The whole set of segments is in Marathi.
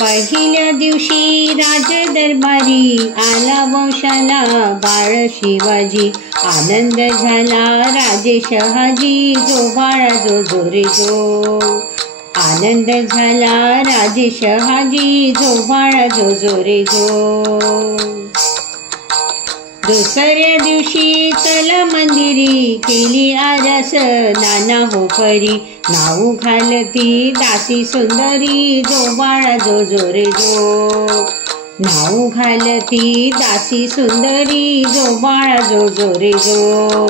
पहिल्या दिवशी राज दरबारी आला वंशाला बाळ शिवाजी। आनंद झाला राजे शहाजी, जो बाळा जो जो रे जो। आनंद झाला राजे शहाजी, जो बाळा जो जो रे जो। दुसऱ्या दिवशी चला मंदिरी केली आरास नाना हो परी। नाऊ घालती दासी सुंदरी, जो बाळा जो जो रे जो। नाऊ घालती दासी सुंदरी, जो बाळा जो जो रे जो।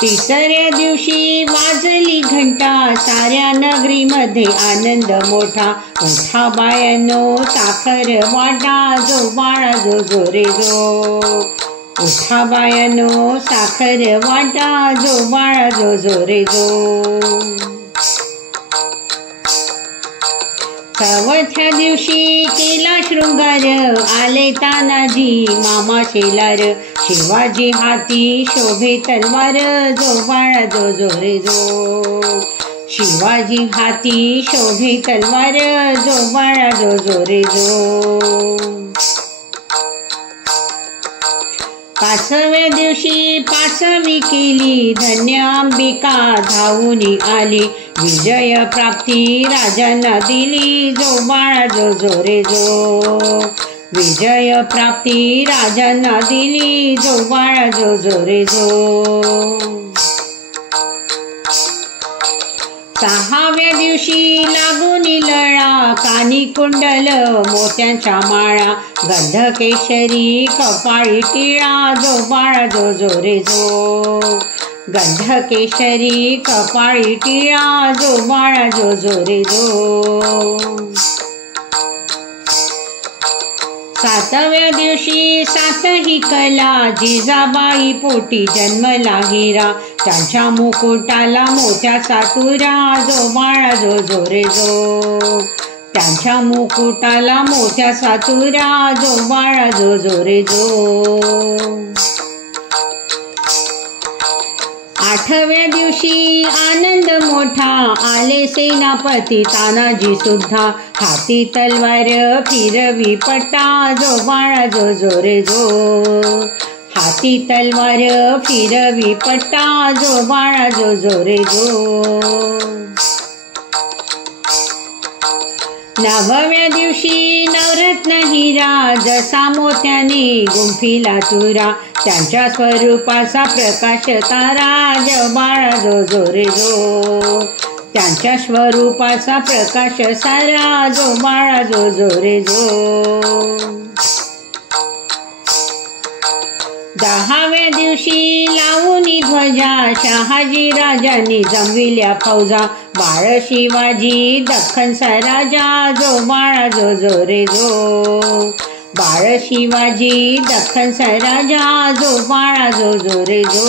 तिसऱ्या दिवशी वाजली घंटा साऱ्या नगरीमध्ये आनंद मोठा। उठा बायानो साखर वाटा, जो बाळा जो जो रे जो। उठा बायानो साखर वाटा, जो बाळा जो जो रे जो। चौथ्या दिवशी केला शृंगार आले तानाजी मामा शेलार। शिवाजी हाती शोभे तलवार, जो बाळा जो जो रे जो। शिवाजी हाती शोभे तलवार, जो बाळा जो जो रे जो। पाचव्या दिवशी पाचवी केली धन्य अंबिका धावून आली। विजय प्राप्ती राजांना दिली, जो बाळा जो जो रे जो। विजय प्राप्ती राजांना दिली, जो बाळा जो जो रे जो। सहाव्या दिवशी लागून लळा कानी कुंडल मोत्यांच्या माळा। गंध केशरी कपाळी टिळा, जो बाळा जो जो रे जो। गंध केशरी कपाळी टिळा, जो बाळा जो जो रे जो। सातव्या दिवशी सातही कला जिजाबाई पोटी जन्मला हिरा। त्यांच्या मुकुटाला मोत्याचा तुरा, जो बाळा जो जो रे जो। त्यांच्या मुकुटाला मोत्याचा तुरा, जो बाळा जो जो रे जो। आठव्या दिवशी आनंद मोठा आले सेनापती तानाजी सुद्धा। हाती तलवार फिरवी पट्टा, जो बाळा जो जो रे जो। हाती तलवार फिरवी पट्टा, जो बाळा जो जो रे जो। नवव्या दिवशी नवरत्न हिरा जसा मोत्याने गुंफिला तुरा। त्यांच्या स्वरूपाचा प्रकाश तारा, जो बाळा जो जो रे जो। त्यांच्या स्वरूपाचा प्रकाश सारा, जो बाळा जो जो रे जो। दहाव्या दिवशी लावूनी ध्वजा शहाजी राजांनी जमविल्या फौजा। बाळ शिवाजी दख्खनचा राजा, जो बाळा जो जो रे जो। बाळ शिवाजी दख्खनचा राजा, जो बाळा जो जो रे जो।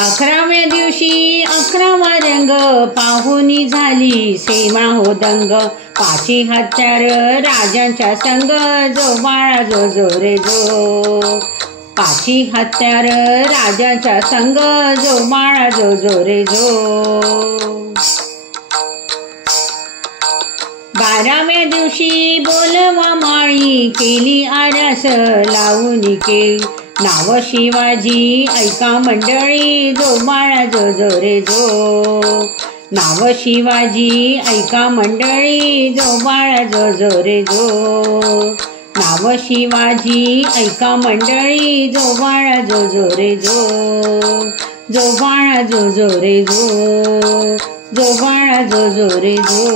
11व्या दिवशी 11वा रंग पाहुनी झाली सेना हो दंग। पाची हत्यार राजांच्या संग, जो बाळा जो जो रे जो। पाची हत्यार राजांच्या संग, जो बाळा जो जो रे जो। 12व्या दिवशी बोलवा माळी केली आरास लावून केळी। नाव शिवाजी ऐका मंडळी, जो बाळा जो जो रे जो। नाव शिवाजी ऐका मंडळी, जो बाळा जो जो रे जो। नाव शिवाजी ऐका मंडळी, जो बाळा जो जो रे जो। जो बाळा जो जो रे जो। जो बाळा जो जो रे जो।